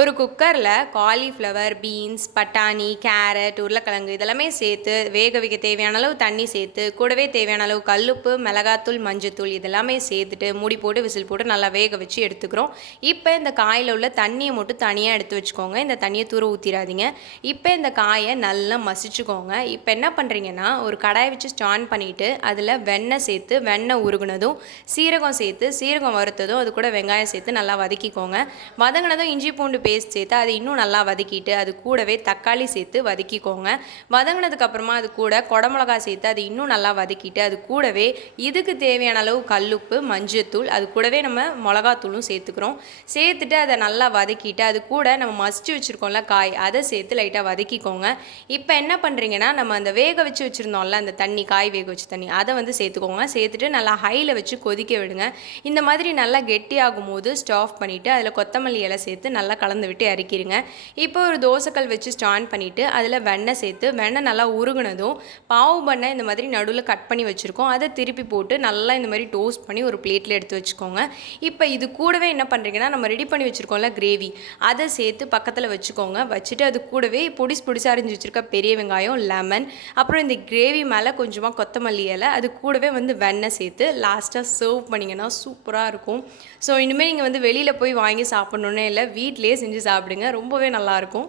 ஒரு குக்கரில் cauliflower, beans, பட்டாணி, கேரட், உருளைக்கிழங்கு இதெல்லாமே சேர்த்து வேக வைக்க தேவையான அளவு தண்ணி சேர்த்து, கூடவே தேவையான அளவு கல்லுப்பு, மிளகாத்தூள், மஞ்சத்தூள் இதெல்லாமே சேர்த்துட்டு மூடி போட்டு விசில் போட்டு நல்லா வேக வச்சு எடுத்துக்கிறோம். இப்போ இந்த காயில் உள்ள தண்ணியை மட்டும் தனியாக எடுத்து வச்சுக்கோங்க. இந்த தண்ணியை தூர ஊற்றிடாதீங்க. இப்போ இந்த காயை நல்லா மசிச்சுக்கோங்க. இப்போ என்ன பண்ணுறீங்கன்னா, ஒரு கடாயை வச்சு ஸ்டான் பண்ணிவிட்டு அதில் வெண்ணெய் சேர்த்து, வெண்ணெய் உருகுனதும் சீரகம் சேர்த்து, சீரகம் வறுத்ததும் அது கூட வெங்காயம் சேர்த்து நல்லா வதக்கிக்கோங்க. வதங்கினதும் இஞ்சி பூண்டு பேஸ்ட் சேர்த்து அதை இன்னும் நல்லா வதக்கிட்டு அது கூடவே தக்காளி சேர்த்து வதக்கிக்கோங்க. வதங்கினதுக்கப்புறமா அது கூட குடமிளகா சேர்த்து அது இன்னும் நல்லா வதக்கிட்டு அது கூடவே இதுக்கு தேவையான அளவு கல்லுப்பு, மஞ்சத்தூள், அது கூடவே நம்ம மிளகாத்தூளும் சேர்த்துக்கிறோம். சேர்த்துட்டு அதை நல்லா வதக்கிட்டு அது கூட நம்ம மசிச்சு வச்சுருக்கோம்ல காய், அதை சேர்த்து லைட்டாக வதக்கிக்கோங்க. இப்போ என்ன பண்ணுறீங்கன்னா, நம்ம அந்த வேக வச்சு வச்சுருந்தோம்ல அந்த தண்ணி, காய் வேக வச்ச தண்ணி, அதை வந்து சேர்த்துக்கோங்க. சேர்த்துட்டு நல்லா ஹையில் வச்சு கொதிக்க விடுங்க. இந்த மாதிரி நல்லா கெட்டியாகும் போது ஸ்டவ் பண்ணிவிட்டு அதில் கொத்தமல்லி இலை சேர்த்து நல்லா கலந்து விட்டு இறக்கிடுங்க. இப்போ ஒரு தோசைக்கல் வச்சு ஸ்டான் பண்ணிவிட்டு அதில் வெண்ணெய் சேர்த்து, வெண்ணெய் நல்லா உருகுனதும் பாவு பண்ணை இந்த மாதிரி நடுவில் கட் பண்ணி வச்சுருக்கோம், அதை திருப்பி போட்டு நல்லா இந்த மாதிரி டோஸ்ட் பண்ணி ஒரு பிளேட்டில் எடுத்து வச்சுக்கோங்க. இப்போ இது கூடவே என்ன பண்ணுறீங்கன்னா, நம்ம ரெடி பண்ணி வச்சுருக்கோம்ல கிரேவி, அதை சேர்த்து பக்கத்தில் வச்சுக்கோங்க. வச்சுட்டு அது கூடவே பொடிசாக அரிஞ்சு வச்சுருக்க பெரிய வெங்காயம், லெமன், அப்புறம் இந்த கிரேவி மேலே கொஞ்சமாக கொத்தமல்லி இலை, அது கூடவே வந்து வெண்ணெய் சேர்த்து லாஸ்ட்டாக சர்வ் பண்ணிங்கன்னா சூப்பராக இருக்கும். ஸோ இனிமேல் நீங்கள் வந்து வெளியில் போய் வாங்கி சாப்பிட்ணுன்னே இல்லை, வீட்டிலேயே செஞ்சு சாப்பிடுங்க. ரொம்பவே நல்லாயிருக்கும்.